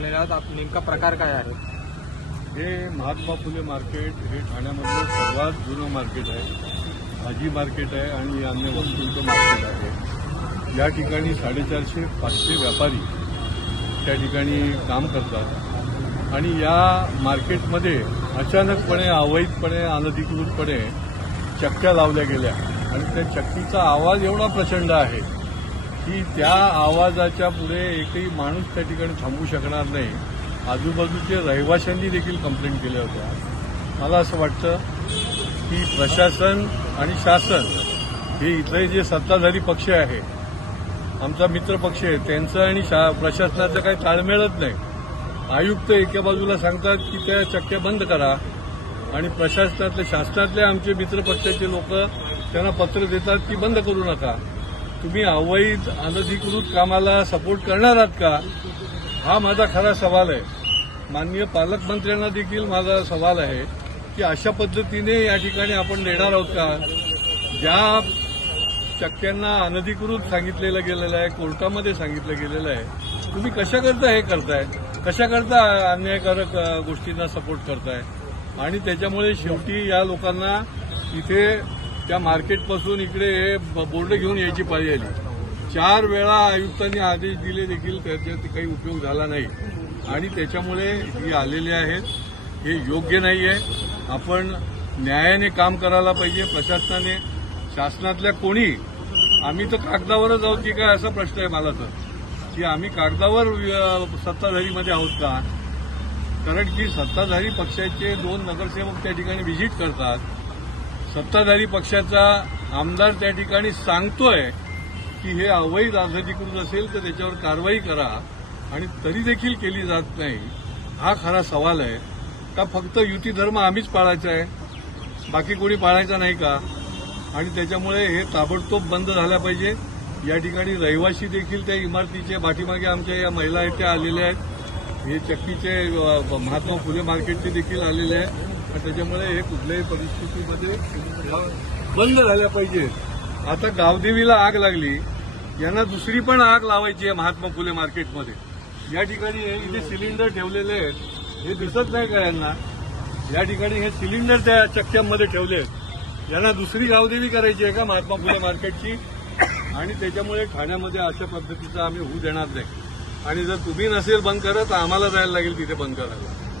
नेमका प्रकार काय आहे? हे महात्मा फुले मार्केट हे ठाण्यामधलं सर्वात जुनं मार्केट आहे. भाजी मार्केट आहे आणि अन्य वस्तूंचं मार्केट आहे. या ठिकाणी 450-500 व्यापारी त्या ठिकाणी काम करतात आणि या मार्केटमध्ये अचानकपणे अवैधपणे अनधिकृतपणे चक्क्या लावल्या गेल्या आणि त्या चक्कीचा आवाज एवढा प्रचंड आहे की त्या आवाजाच्या पुढे एकही माणूस त्या ठिकाणी थांबू शकणार नाही. आजूबाजूचे रहिवाशांनी देखील कंप्लेंट केल्या होत्या. मला असं वाटतं की प्रशासन आणि शासन हे इथले जे सत्ताधारी पक्ष आहे, आमचा मित्र पक्ष आहे, त्यांचं आणि प्रशासनाचं काही ताळमेळच नाही. आयुक्त एका बाजूला सांगतात की त्या चक्क्या बंद करा आणि प्रशासनातले शासनातले आमचे मित्र पक्षाचे लोक त्यांना पत्र देतात की बंद करू नका. तुम्ही अवैध अनधिकृत कामाला सपोर्ट करणार आहात का? हा माझा खरा सवाल आहे. माननीय पालकमंत्र्यांना देखील माझा सवाल आहे की अशा पद्धतीने या ठिकाणी आपण देणार आहोत का? ज्या चक्क्यांना अनधिकृत सांगितलेलं गेलेलं आहे, कोर्टामध्ये सांगितलं गेलेलं आहे, तुम्ही कशाकरता हे करताय? कशाकरता अन्यायकारक गोष्टींना सपोर्ट करताय? आणि त्याच्यामुळे शेवटी या लोकांना इथे त्या मार्केटपासून इकडे हे बोर्ड घेऊन यायची पाळी आली. 4 वेळा आयुक्तांनी आदेश दिले देखील त्याच्यात काही उपयोग झाला नाही आणि त्याच्यामुळे ही आलेले आहेत. हे योग्य नाही आहे. आपण न्यायाने काम करायला पाहिजे. प्रशासनाने, शासनातल्या कोणी, आम्ही तर कागदावरच आहोत की काय असा प्रश्न आहे मला तर, की आम्ही कागदावर सत्ताधारीमध्ये आहोत का? कारण की सत्ताधारी पक्षाचे 2 नगरसेवक त्या ठिकाणी व्हिजिट करतात. सत्ताधारी पक्षाचा आमदार त्या ठिकाणी सांगतोय की हे अवैध अनधिकृत असेल तर त्याच्यावर कारवाई करा आणि तरी देखील केली जात नाही. हा खरा सवाल आहे. का फक्त युती धर्म आम्हीच पाळायचा आहे, बाकी कोणी पाळायचा नाही का? आणि त्याच्यामुळे हे ताबडतोब बंद झालं पाहिजे. या ठिकाणी रहिवासी देखील त्या इमारतीचे पाठीमागे आमच्या या महिला आहेत त्या आलेल्या आहेत. हे चक्कीचे महात्मा फुले मार्केटचे देखील आलेले आहेत. त्याच्यामुळे हे कुठल्याही परिस्थितीमध्ये बंद झाल्या पाहिजे. आता गावदेवीला आग लागली, यांना दुसरी पण आग लावायची आहे महात्मा फुले मार्केटमध्ये. या ठिकाणी इथे सिलेंडर ठेवलेले आहेत, हे दिसत नाही का यांना? या ठिकाणी हे सिलेंडर त्या चक्क्यांमध्ये ठेवले आहेत. यांना दुसरी गावदेवी करायची आहे का महात्मा फुले मार्केटची? आणि त्याच्यामुळे ठाण्यामध्ये अशा पद्धतीचं आम्ही होऊ देणार नाही. आणि जर तुम्ही नसेल बंद करत तर आम्हाला जायला लागेल तिथे बंद करायला.